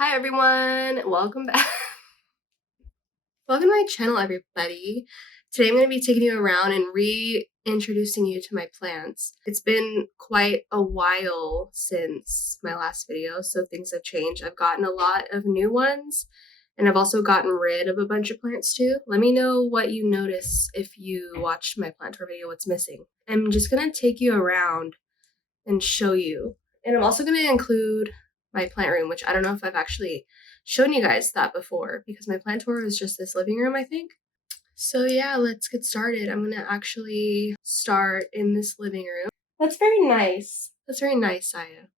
Hi everyone, welcome back. Welcome to my channel, everybody. Today I'm going to be taking you around and reintroducing you to my plants. It's been quite a while since my last video, so things have changed. I've gotten a lot of new ones, and I've also gotten rid of a bunch of plants too. Let me know what you notice if you watched my plant tour video, what's missing. I'm just going to take you around and show you. And I'm also going to include my plant room, which I don't know if I've actually shown you guys that before because my plant tour is just this living room, I think. So yeah, let's get started. I'm going to actually start in this living room. That's very nice. That's very nice, Saya.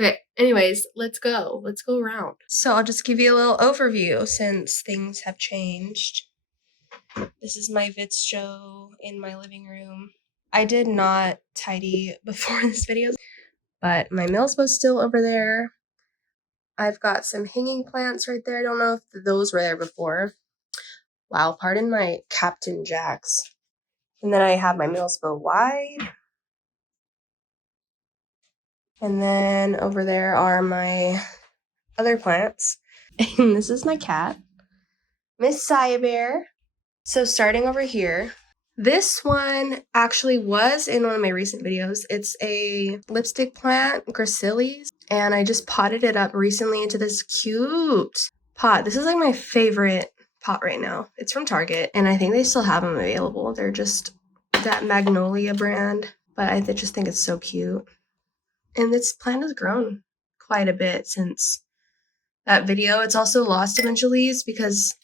Okay, anyways, let's go. Let's go around. So I'll just give you a little overview since things have changed. This is my Vitstro in my living room. I did not tidy before this video, but my Millsbow's still over there. I've got some hanging plants right there. I don't know if those were there before. Wow, pardon my Captain Jacks. And then I have my Millsbow wide. And then over there are my other plants. And this is my cat, Miss Saya Bear. So starting over here, this one actually was in one of my recent videos. It's a lipstick plant, Gracilles, and I just potted it up recently into this cute pot. This is like my favorite pot right now. It's from Target, and I think they still have them available. They're just that Magnolia brand, but I just think it's so cute. And this plant has grown quite a bit since that video. It's also lost a bunch of leaves because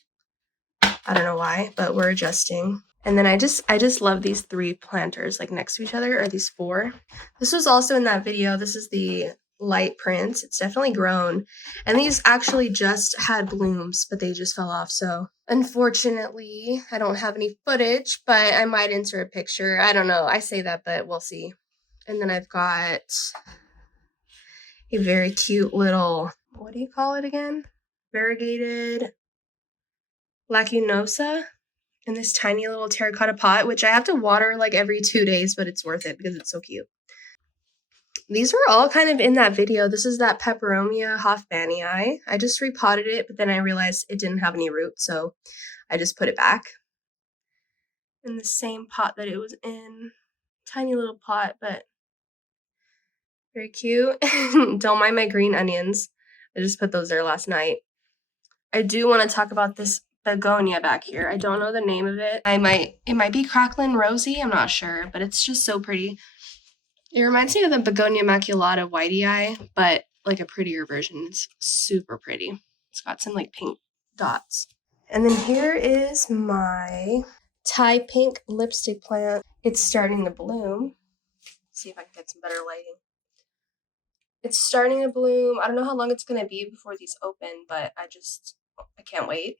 I don't know why, but we're adjusting. And then I just love these three planters like next to each other, or these four. This was also in that video. This is the light print. It's definitely grown. And these actually just had blooms, but they just fell off. So unfortunately, I don't have any footage, but I might insert a picture. I don't know. I say that, but we'll see. And then I've got a very cute little, what do you call it again? Variegated Lacunosa in this tiny little terracotta pot, which I have to water like every 2 days, but it's worth it because it's so cute. These were all kind of in that video. This is that Peperomia Hoffmanii. I just repotted it, but then I realized it didn't have any roots, so I just put it back in the same pot that it was in. Tiny little pot, but very cute. Don't mind my green onions. I just put those there last night. I do want to talk about this begonia back here. I don't know the name of it. It might be Cracklin Rosie. I'm not sure, but it's just so pretty. It reminds me of the Begonia maculata whitey eye, but like a prettier version. It's super pretty. It's got some like pink dots. And then here is my Thai pink lipstick plant. It's starting to bloom. Let's see if I can get some better lighting. It's starting to bloom. I don't know how long it's going to be before these open, but I can't wait.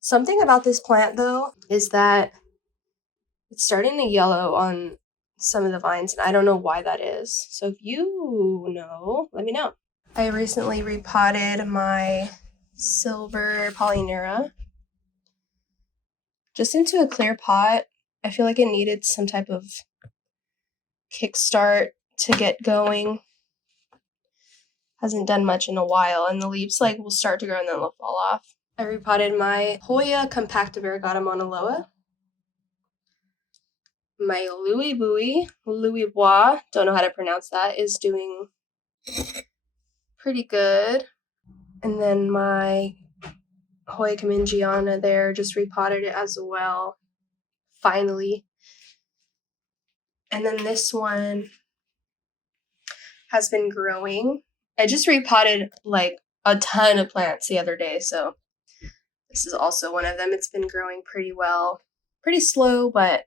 Something about this plant, though, is that it's starting to yellow on some of the vines, and I don't know why that is. So if you know, let me know. I recently repotted my silver Polynera just into a clear pot. I feel like it needed some type of kickstart to get going. Hasn't done much in a while, and the leaves like will start to grow and then they'll fall off. I repotted my Hoya compacta variegata monaloa. My Louis Bois, don't know how to pronounce that, is doing pretty good. And then my Hoya Kamingiana there, just repotted it as well, finally. And then this one has been growing. I just repotted like a ton of plants the other day, so this is also one of them. It's been growing pretty well. Pretty slow, but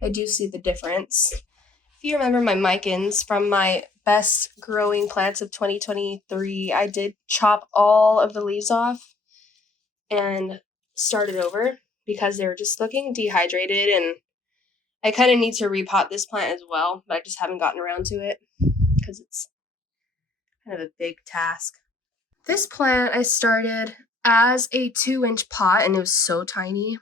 I do see the difference. If you remember my micans from my best growing plants of 2023, I did chop all of the leaves off and started over because they were just looking dehydrated, and I kind of need to repot this plant as well, but I just haven't gotten around to it because it's kind of a big task. This plant I started as a 2-inch pot, and it was so tiny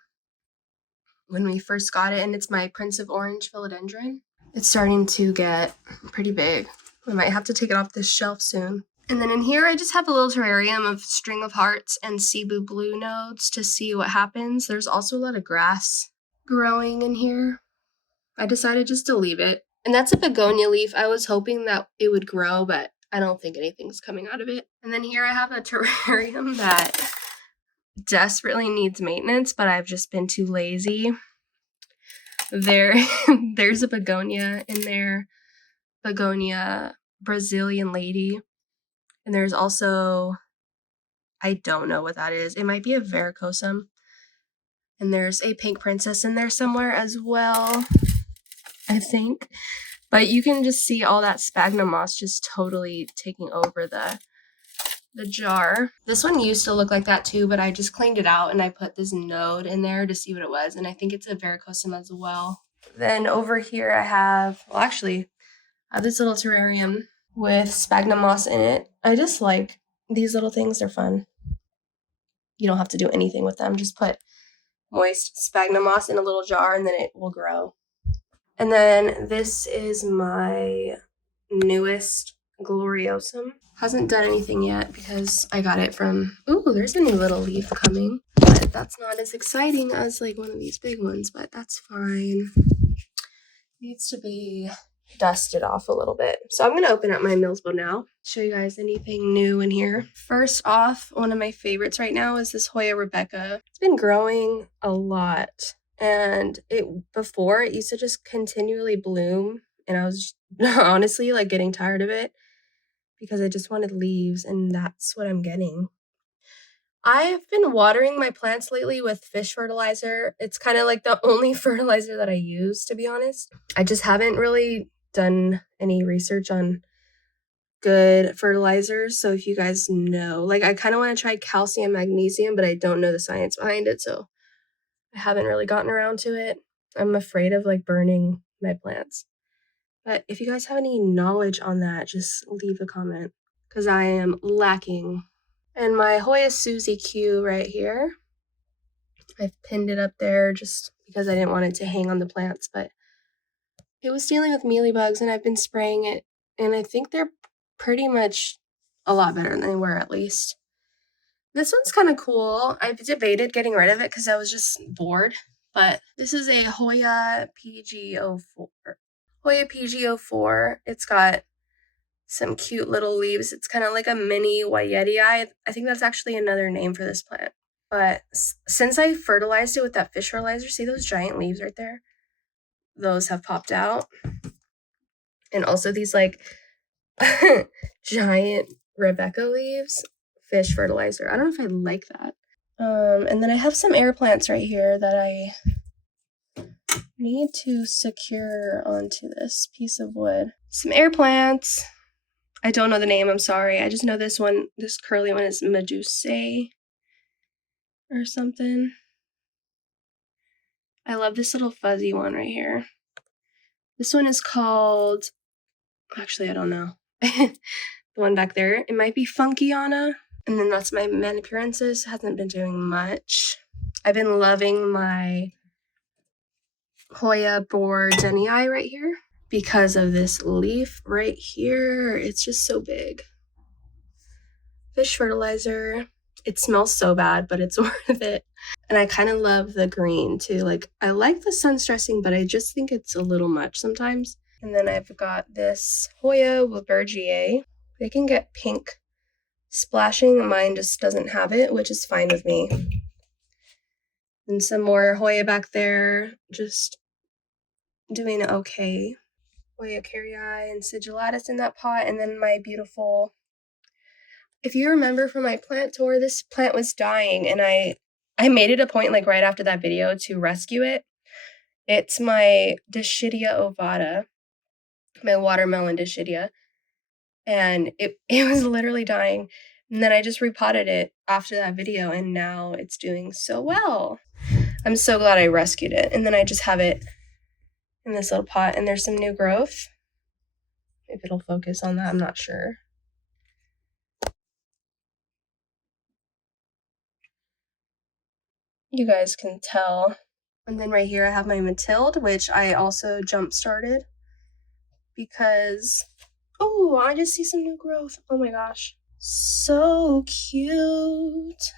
when we first got it, and it's my Prince of Orange philodendron. It's starting to get pretty big. I might have to take it off this shelf soon. And then in here, I just have a little terrarium of string of hearts and Cebu blue nodes to see what happens. There's also a lot of grass growing in here. I decided just to leave it. And that's a begonia leaf. I was hoping that it would grow, but I don't think anything's coming out of it. And then here I have a terrarium that desperately needs maintenance, but I've just been too lazy. There's a begonia in there, begonia Brazilian lady. And there's also, I don't know what that is. It might be a varicosum. And there's a pink princess in there somewhere as well, I think. But you can just see all that sphagnum moss just totally taking over the jar. This one used to look like that too, but I just cleaned it out and I put this node in there to see what it was. And I think it's a varicosum as well. Then over here I have, well, actually, I have this little terrarium with sphagnum moss in it. I just like these little things. They're fun. You don't have to do anything with them. Just put moist sphagnum moss in a little jar and then it will grow. And then this is my newest gloriosum. Hasn't done anything yet because I got it from, ooh, there's a new little leaf coming. But that's not as exciting as like one of these big ones, but that's fine. Needs to be dusted off a little bit. So I'm going to open up my Millsbo now, show you guys anything new in here. First off, one of my favorites right now is this Hoya Rebecca. It's been growing a lot. And before it used to just continually bloom, and I was honestly like getting tired of it because I just wanted leaves, and that's what I'm getting. I've been watering my plants lately with fish fertilizer. It's kind of like the only fertilizer that I use, to be honest. I just haven't really done any research on good fertilizers. So if you guys know, like I kind of want to try calcium, magnesium, but I don't know the science behind it. So I haven't really gotten around to it. I'm afraid of like burning my plants. But if you guys have any knowledge on that, just leave a comment because I am lacking. And my Hoya Susie Q right here. I've pinned it up there just because I didn't want it to hang on the plants, but it was dealing with mealybugs and I've been spraying it and I think they're pretty much a lot better than they were at least. This one's kind of cool. I've debated getting rid of it because I was just bored, but this is a Hoya PG04. Hoya PG04. It's got some cute little leaves. It's kind of like a mini Wayeti. I think that's actually another name for this plant. But since I fertilized it with that fish fertilizer, see those giant leaves right there? Those have popped out. And also these like giant Rebecca leaves. Fish fertilizer. I don't know if I like that. And then I have some air plants right here that I need to secure onto this piece of wood. Some air plants. I don't know the name, I'm sorry. I just know this one, this curly one is Medusae or something. I love this little fuzzy one right here. This one is called, actually I don't know. The one back there, it might be Funkiana. And then that's my Manicurensis. Hasn't been doing much. I've been loving my Hoya Bordenii right here because of this leaf right here. It's just so big. Fish fertilizer. It smells so bad, but it's worth it. And I kind of love the green too. Like I like the sun stressing, but I just think it's a little much sometimes. And then I've got this Hoya Wilbergier. They can get pink splashing. Mine just doesn't have it, which is fine with me. And some more Hoya back there, just doing okay. Hoya carrii and sigillatus in that pot, and then my beautiful, if you remember from my plant tour, this plant was dying, and I made it a point like right after that video to rescue it. It's my Dischidia ovata, my watermelon Dischidia, and it was literally dying. And then I just repotted it after that video, and now it's doing so well. I'm so glad I rescued it. And then I just have it in this little pot, and there's some new growth. If it'll focus on that, I'm not sure. You guys can tell. And then right here I have my Mathilde, which I also jump started because, oh, I just see some new growth. Oh my gosh. So cute.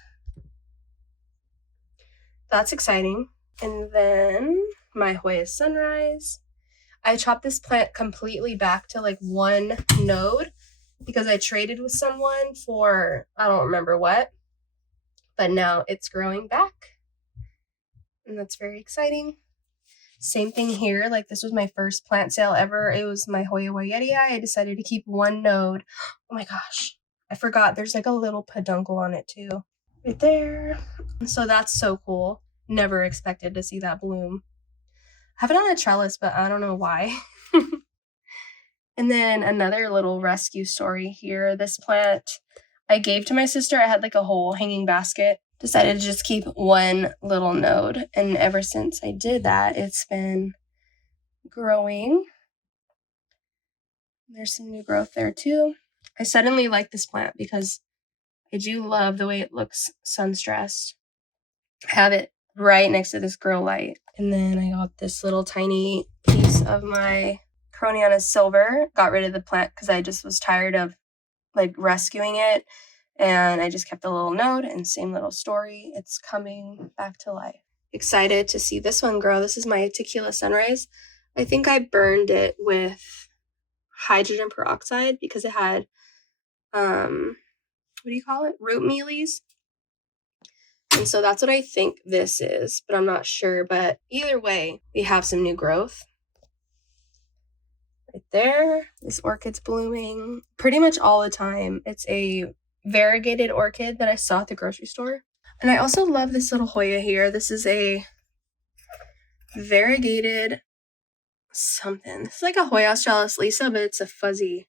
That's exciting. And then my Hoya Sunrise. I chopped this plant completely back to like one node because I traded with someone for, I don't remember what, but now it's growing back. And that's very exciting. Same thing here. Like, this was my first plant sale ever. It was my Hoya Wyetii. I decided to keep one node. Oh my gosh. I forgot. There's like a little peduncle on it too. Right there. So that's so cool. Never expected to see that bloom. I have it on a trellis, but I don't know why. And then another little rescue story here. This plant I gave to my sister. I had like a whole hanging basket. Decided to just keep one little node. And ever since I did that, it's been growing. There's some new growth there too. I suddenly like this plant because I do love the way it looks sun-stressed. I have it right next to this grow light. And then I got this little tiny piece of my Coroniana Silver. Got rid of the plant because I just was tired of like rescuing it. And I just kept a little node, and same little story. It's coming back to life. Excited to see this one grow. This is my Tequila Sunrise. I think I burned it with hydrogen peroxide because it had, what do you call it? Root mealies. And so that's what I think this is, but I'm not sure. But either way, we have some new growth. Right there, this orchid's blooming pretty much all the time. It's a variegated orchid that I saw at the grocery store. And I also love this little Hoya here. This is a variegated something. This is like a Hoya Australis Lisa, but it's a fuzzy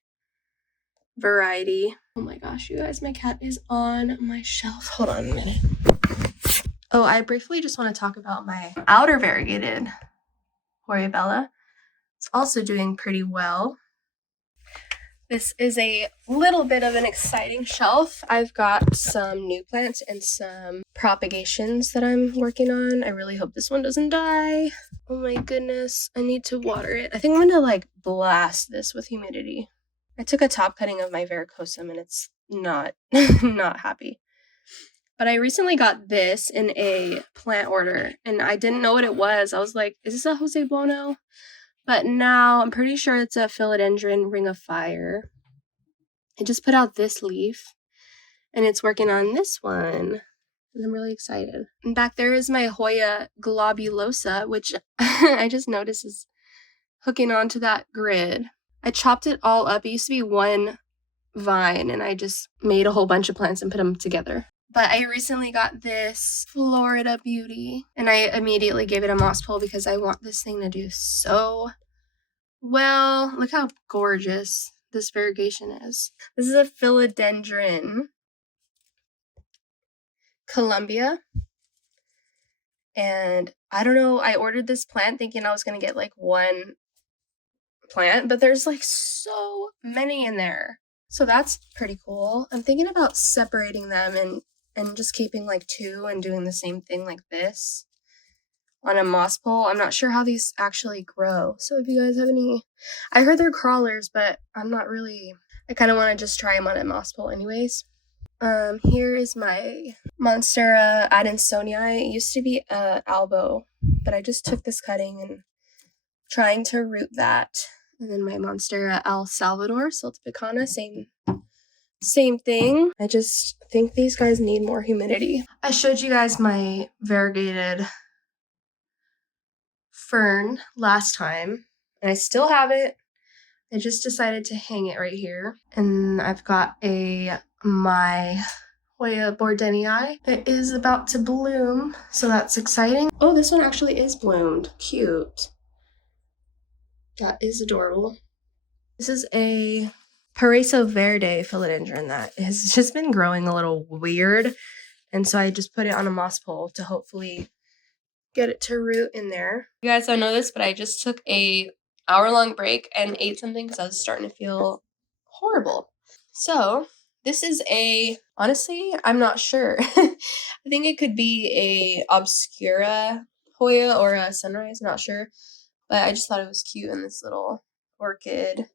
variety. Oh my gosh, you guys, my cat is on my shelf. Hold on a minute. Oh, I briefly just want to talk about my outer variegated Hoya Bella. It's also doing pretty well. This is a little bit of an exciting shelf. I've got some new plants and some propagations that I'm working on. I really hope this one doesn't die. Oh my goodness, I need to water it. I think I'm gonna like blast this with humidity. I took a top cutting of my varicosum and it's not not happy. But I recently got this in a plant order and I didn't know what it was. I was like, is this a Jose Bono? But now I'm pretty sure it's a philodendron ring of fire. I just put out this leaf and it's working on this one. And I'm really excited. And back there is my Hoya globulosa, which I just noticed is hooking onto that grid. I chopped it all up. It used to be one vine and I just made a whole bunch of plants and put them together. But I recently got this Florida Beauty and I immediately gave it a moss pull because I want this thing to do so well. Look how gorgeous this variegation is. This is a philodendron Columbia. And I don't know, I ordered this plant thinking I was going to get like one plant, but there's like so many in there. So that's pretty cool. I'm thinking about separating them and just keeping like two and doing the same thing like this on a moss pole. I'm not sure how these actually grow. So if you guys have any, I heard they're crawlers, but I'm not really, I kind of want to just try them on a moss pole anyways. Here is my Monstera adansonii. It used to be a albo, but I just took this cutting and trying to root that. And then my Monstera El Salvador, Siltepecana, same thing. I just think these guys need more humidity. I showed you guys my variegated fern last time, and I still have it. I just decided to hang it right here. And I've got my Hoya Bordenii. It is about to bloom, so that's exciting. Oh, this one actually is bloomed. Cute. That is adorable. This is a Paraiso Verde philodendron that has just been growing a little weird, and so I just put it on a moss pole to hopefully get it to root in there. You guys don't know this, but I just took a hour-long break and ate something because I was starting to feel horrible. So this is honestly, I'm not sure. I think it could be a Obscura Hoya or a Sunrise, not sure. But I just thought it was cute in this little orchid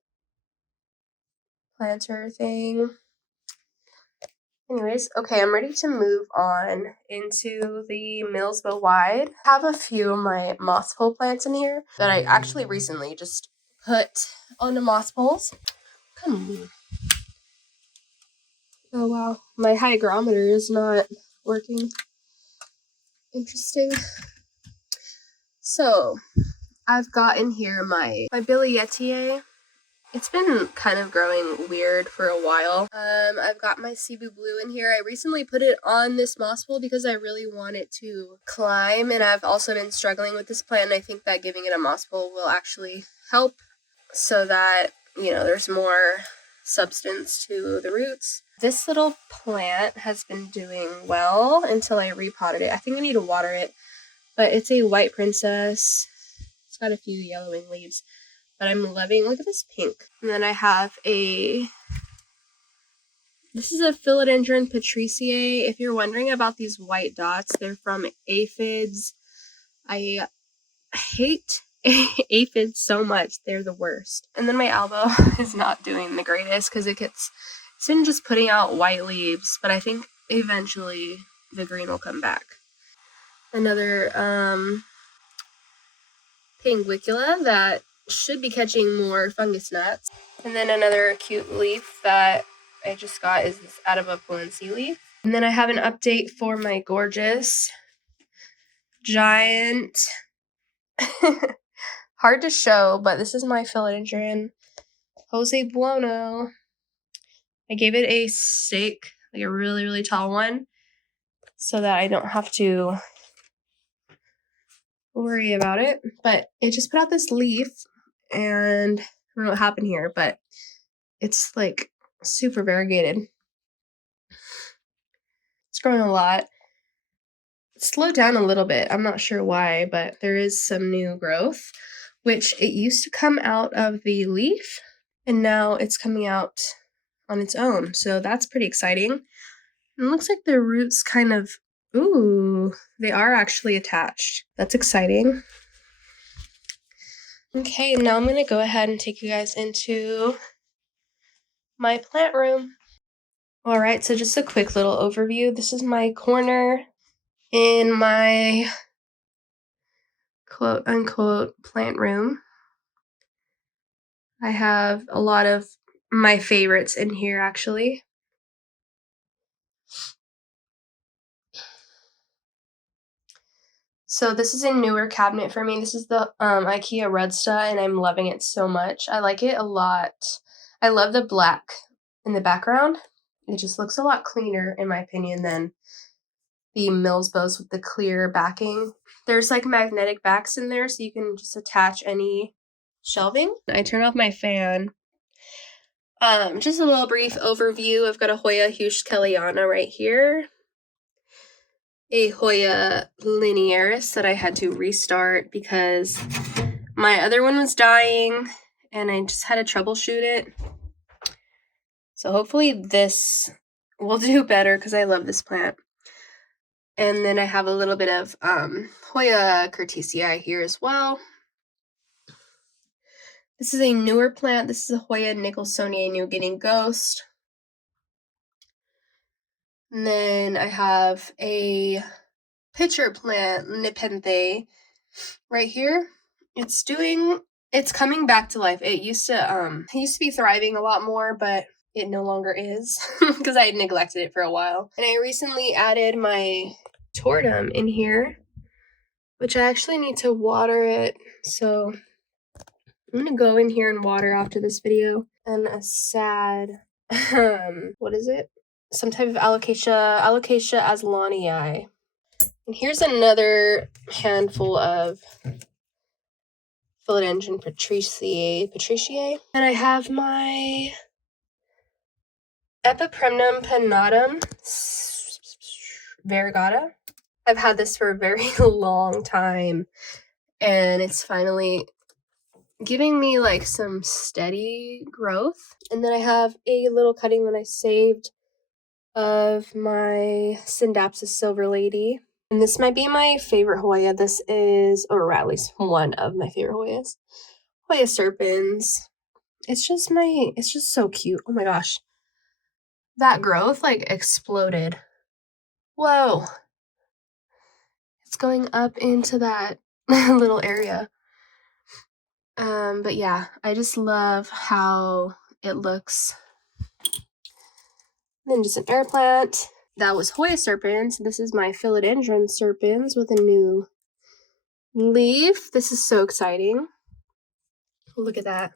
planter thing. Anyways, okay, I'm ready to move on into the Millsbo Wide. I have a few of my moss pole plants in here that I actually recently just put onto moss poles. Come on. Oh wow, my hygrometer is not working. Interesting. So, I've got in here my Billietier. It's been kind of growing weird for a while. I've got my Cebu Blue in here. I recently put it on this moss pole because I really want it to climb, and I've also been struggling with this plant, and I think that giving it a moss pole will actually help so that, you know, there's more substance to the roots. This little plant has been doing well until I repotted it. I think I need to water it, but it's a white princess. It's got a few yellowing leaves. But I'm loving, look at this pink. And then I have this is a Philodendron Patriciae. If you're wondering about these white dots, they're from aphids. I hate aphids so much. They're the worst. And then my elbow is not doing the greatest because it's been just putting out white leaves, but I think eventually the green will come back. Another Pinguicula that should be catching more fungus gnats. And then another cute leaf that I just got is this Atabapuense leaf. And then I have an update for my gorgeous giant, hard to show, but this is my philodendron Jose Buono. I gave it a stake, like a really, really tall one, so that I don't have to worry about it. But it just put out this leaf, and I don't know what happened here, but it's like super variegated. It's growing a lot. It slowed down a little bit. I'm not sure why, but there is some new growth, which it used to come out of the leaf, and now it's coming out on its own. So that's pretty exciting. And it looks like the roots kind of, ooh, they are actually attached. That's exciting. Okay, now I'm going to go ahead and take you guys into my plant room. Alright, so just a quick little overview. This is my corner in my quote-unquote plant room. I have a lot of my favorites in here, actually. So this is a newer cabinet for me. This is the IKEA Redsta, and I'm loving it so much. I like it a lot. I love the black in the background. It just looks a lot cleaner, in my opinion, than the Millsbos with the clear backing. There's like magnetic backs in there, so you can just attach any shelving. I turn off my fan. Just a little brief overview. I've got a Hoya Huschkelliana right here. A Hoya linearis that I had to restart because my other one was dying and I just had to troubleshoot it. So hopefully this will do better because I love this plant. And then I have a little bit of Hoya curtisii here as well. This is a newer plant. This is a Hoya Nicholsoniae New Guinea Ghost. And then I have a pitcher plant, Nepenthe, right here. It's coming back to life. It used to be thriving a lot more, but it no longer is because I had neglected it for a while. And I recently added my tortum in here, which I actually need to water it. So I'm gonna go in here and water after this video. And a sad, what is it? Some type of Alocasia aslanii. And here's another handful of Philodendron Patriciae. And I have my Epipremnum pinnatum variegata. I've had this for a very long time, and it's finally giving me like some steady growth. And then I have a little cutting that I saved of my Syndapsis Silver Lady. And this might be my favorite Hoya. This is, or at least one of my favorite Hoyas. Hoya Serpens. It's just so cute. Oh my gosh. that growth like exploded. Whoa. It's going up into that little area. But yeah, I just love how it looks. Then just an air plant. That was Hoya serpens. This is my philodendron serpens with a new leaf. This is so exciting. Look at that.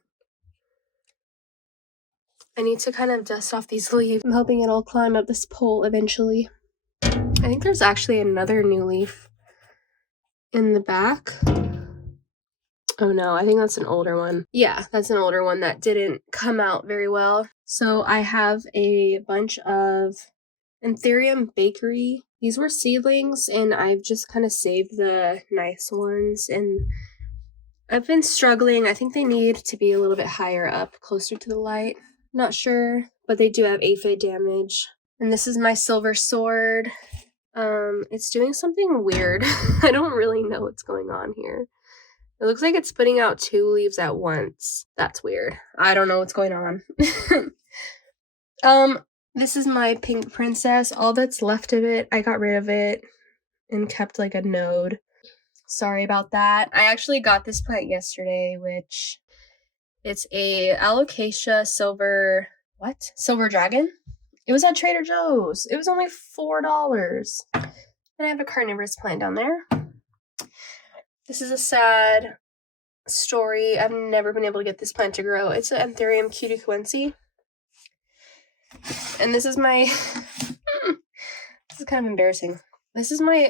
I need to kind of dust off these leaves. I'm hoping it'll climb up this pole eventually. I think there's actually another new leaf in the back. Oh no, I think that's an older one. Yeah, that's an older one that didn't come out very well. So I have a bunch of Anthurium bakery. These were seedlings and I've just kind of saved the nice ones, and I've been struggling. I think they need to be a little bit higher up, closer to the light. Not sure, but they do have aphid damage. And this is my silver sword. It's doing something weird. I don't really know what's going on here. It looks like it's putting out 2 leaves at once. That's weird. I don't know what's going on. This is my pink princess. All that's left of it, I got rid of it and kept like a node. Sorry about that. I actually got this plant yesterday, which it's a alocasia silver, silver dragon? It was at Trader Joe's. It was only $4. And I have a carnivorous plant down there. This is a sad story. I've never been able to get this plant to grow. It's an Anthurium cuticuense. And this is my this is kind of embarrassing. This is my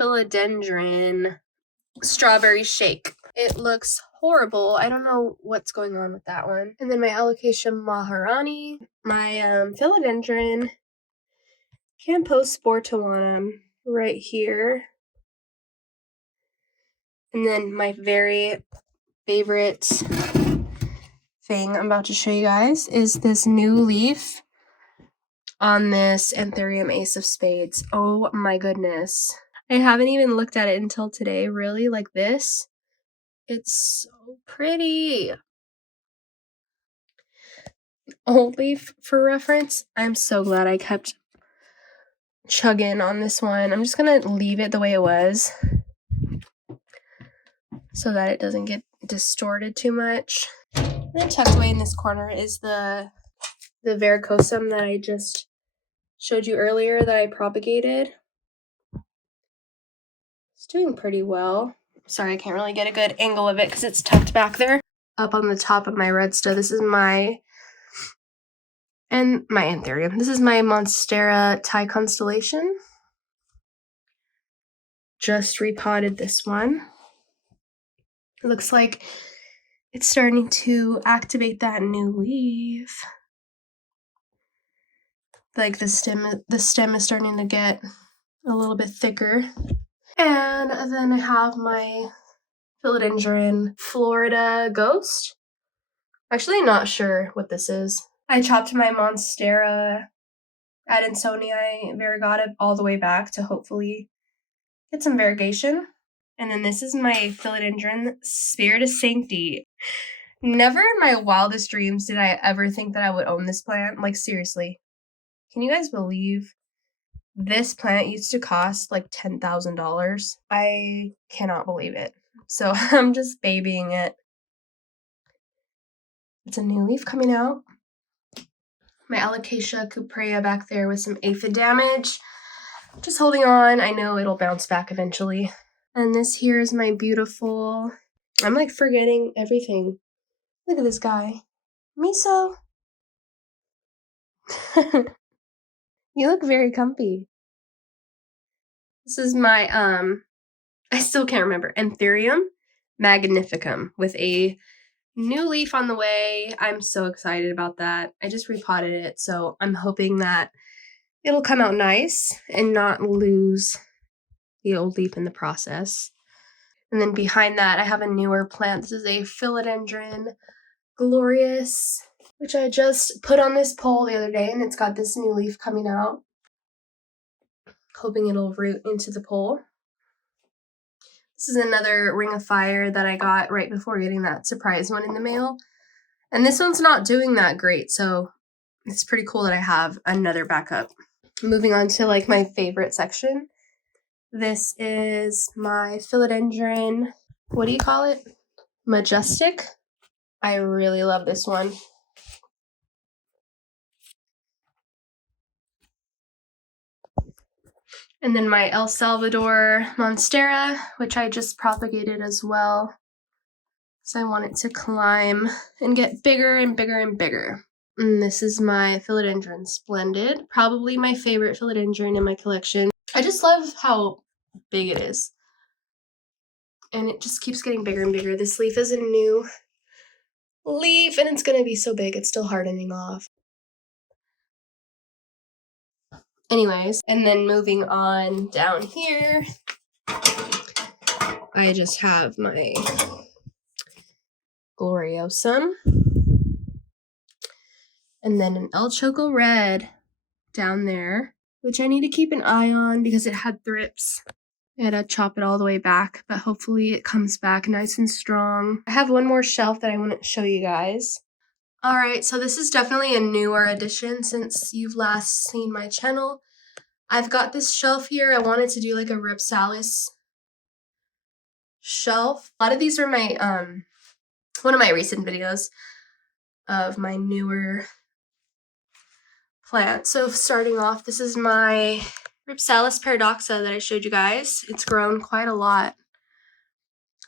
philodendron strawberry shake. It looks horrible. I don't know what's going on with that one. And then my alocasia maharani, my philodendron camposportuanum right here. And then my very favorite thing I'm about to show you guys is this new leaf on this Anthurium Ace of Spades. Oh my goodness. I haven't even looked at it until today, really, like this. It's so pretty. Old leaf for reference. I'm so glad I kept chugging on this one. I'm just gonna leave it the way it was so that it doesn't get distorted too much. And then tucked away in this corner is the varicosum that I just showed you earlier that I propagated. It's doing pretty well. Sorry, I can't really get a good angle of it because it's tucked back there. Up on the top of my redstone, this is my Anthurium. This is my Monstera Thai constellation. Just repotted this one. It looks like it's starting to activate that new leaf. Like the stem is starting to get a little bit thicker. And then I have my philodendron Florida Ghost. Actually not sure what this is. I chopped my Monstera Adansonii variegata all the way back to hopefully get some variegation. And then this is my philodendron Spiritus Sancti. Never in my wildest dreams did I ever think that I would own this plant. Like, seriously. Can you guys believe this plant used to cost like $10,000? I cannot believe it. So I'm just babying it. It's a new leaf coming out. My Alocasia cuprea back there with some aphid damage. Just holding on. I know it'll bounce back eventually. And this here is my beautiful... I'm like forgetting everything. Look at this guy. Miso. You look very comfy. This is my, I still can't remember, Anthurium magnificum with a new leaf on the way. I'm so excited about that. I just repotted it, so I'm hoping that it'll come out nice and not lose the old leaf in the process. And then behind that, I have a newer plant. This is a philodendron glorious, which I just put on this pole the other day, and it's got this new leaf coming out. Hoping it'll root into the pole. This is another Ring of Fire that I got right before getting that surprise one in the mail. And this one's not doing that great, so it's pretty cool that I have another backup. Moving on to like my favorite section. This is my philodendron, what do you call it? Majestic. I really love this one. And then my El Salvador Monstera, which I just propagated as well. So I want it to climb and get bigger and bigger and bigger. And this is my philodendron Splendid, probably my favorite philodendron in my collection. I just love how big it is. And it just keeps getting bigger and bigger. This leaf is a new leaf and it's gonna be so big, it's still hardening off. Anyways, and then moving on down here, I just have my Gloriosum. And then an El Choco Red down there, which I need to keep an eye on because it had thrips. I had to chop it all the way back, but hopefully it comes back nice and strong. I have one more shelf that I want to show you guys. Alright, so this is definitely a newer addition since you've last seen my channel. I've got this shelf here. I wanted to do like a Ripsalis shelf. A lot of these are my, one of my recent videos of my newer plants. So starting off, this is my Ripsalis paradoxa that I showed you guys. It's grown quite a lot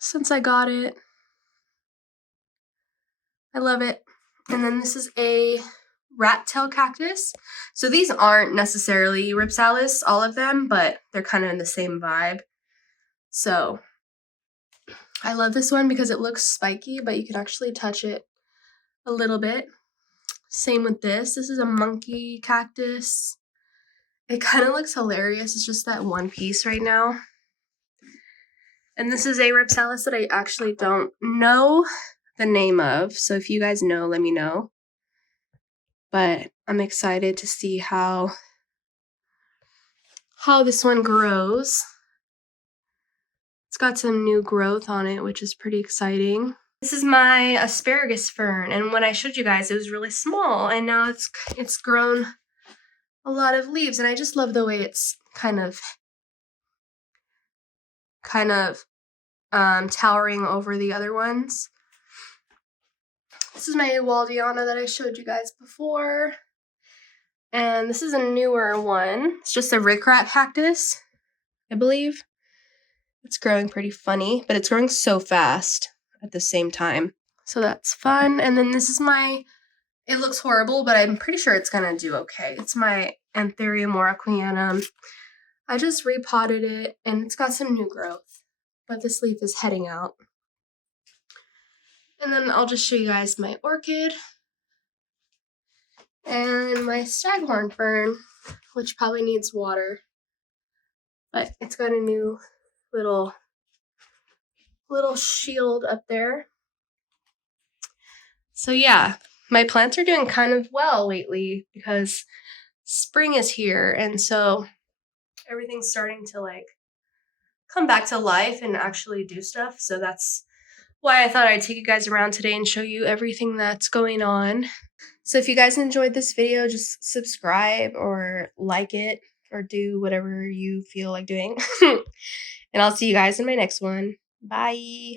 since I got it. I love it. And then this is a rat tail cactus. So these aren't necessarily Ripsalis, all of them, but they're kind of in the same vibe. So I love this one because it looks spiky, but you can actually touch it a little bit. Same with this. This is a monkey cactus. It kind of looks hilarious. It's just that one piece right now. And this is a Ripsalis that I actually don't know the name of. So if you guys know, let me know. But I'm excited to see how this one grows. It's got some new growth on it, which is pretty exciting. This is my asparagus fern, and when I showed you guys, it was really small, and now it's grown a lot of leaves, and I just love the way it's kind of towering over the other ones. This is my Waldiana that I showed you guys before, and this is a newer one. It's just a rickrap cactus, I believe. It's growing pretty funny, but it's growing so fast at the same time. So that's fun. And then this is my, it looks horrible, but I'm pretty sure it's gonna do okay. It's my Anthurium moraquianum. I just repotted it and it's got some new growth, but this leaf is heading out. And then I'll just show you guys my orchid and my staghorn fern, which probably needs water, but it's got a new little shield up there. So yeah, my plants are doing kind of well lately because spring is here, and so everything's starting to like come back to life and actually do stuff. So that's why I thought I'd take you guys around today and show you everything that's going on. So if you guys enjoyed this video, just subscribe or like it or do whatever you feel like doing. And I'll see you guys in my next one. Bye.